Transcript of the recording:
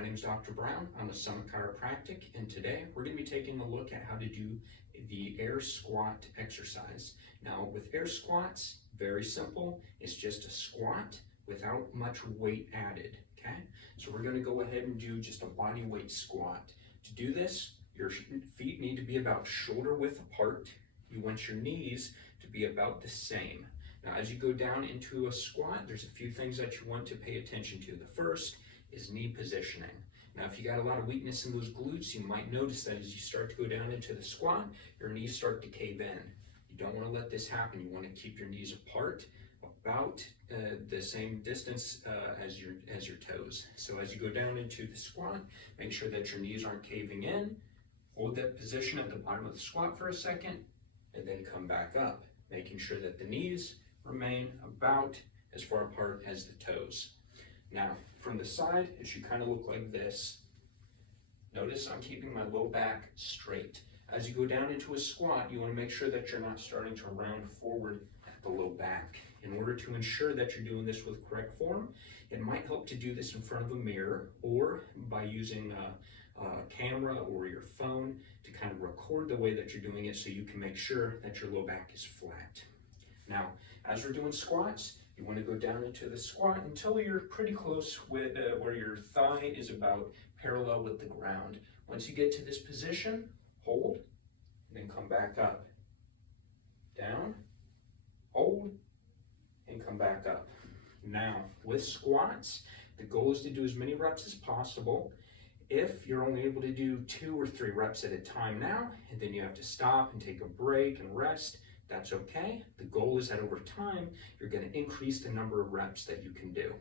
My name is Dr. Brown. I'm a Summit Chiropractic, and today we're going to be taking a look at how to do the air squat exercise. Now, with air squats, very simple. It's just a squat without much weight added, okay? So we're going to go ahead and do just a body weight squat. To do this, your feet need to be about shoulder width apart. You want your knees to be about the same. Now, as you go down into a squat, there's a few things that you want to pay attention to. The first is knee positioning. Now, if you got a lot of weakness in those glutes, you might notice that as you start to go down into the squat, your knees start to cave in. You don't want to let this happen. You want to keep your knees apart, about the same distance as your toes. So as you go down into the squat, make sure that your knees aren't caving in. Hold that position at the bottom of the squat for a second, and then come back up, making sure that the knees remain about as far apart as the toes. Now, from the side, it should kind of look like this. Notice I'm keeping my low back straight. As you go down into a squat, you want to make sure that you're not starting to round forward at the low back. In order to ensure that you're doing this with correct form, it might help to do this in front of a mirror or by using a camera or your phone to kind of record the way that you're doing it so you can make sure that your low back is flat. Now, as we're doing squats, you want to go down into the squat until you're pretty close with where your thigh is about parallel with the ground. Once you get to this position, hold, and then come back up. Down, hold, and come back up. Now, with squats, the goal is to do as many reps as possible. If you're only able to do 2 or 3 reps at a time now, and then you have to stop and take a break and rest, that's okay. The goal is that over time, you're going to increase the number of reps that you can do.